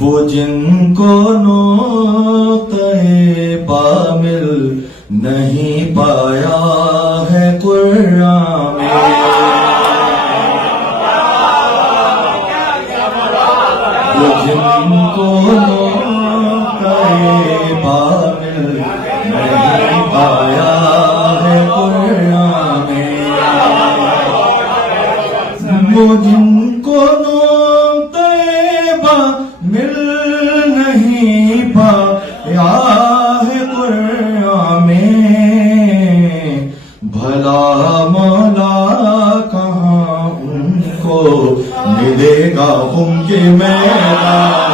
وہ جن کو نقطۂ مل نہیں پایا ہے قرآن میں، وہ جن کو نقطۂ مل نہیں پایا ہے قرآن میں، وہ جن کو مل نہیں پایا ہے قرآن میں، بھلا مولا کہاں ان کو ملے گا غم کے میدان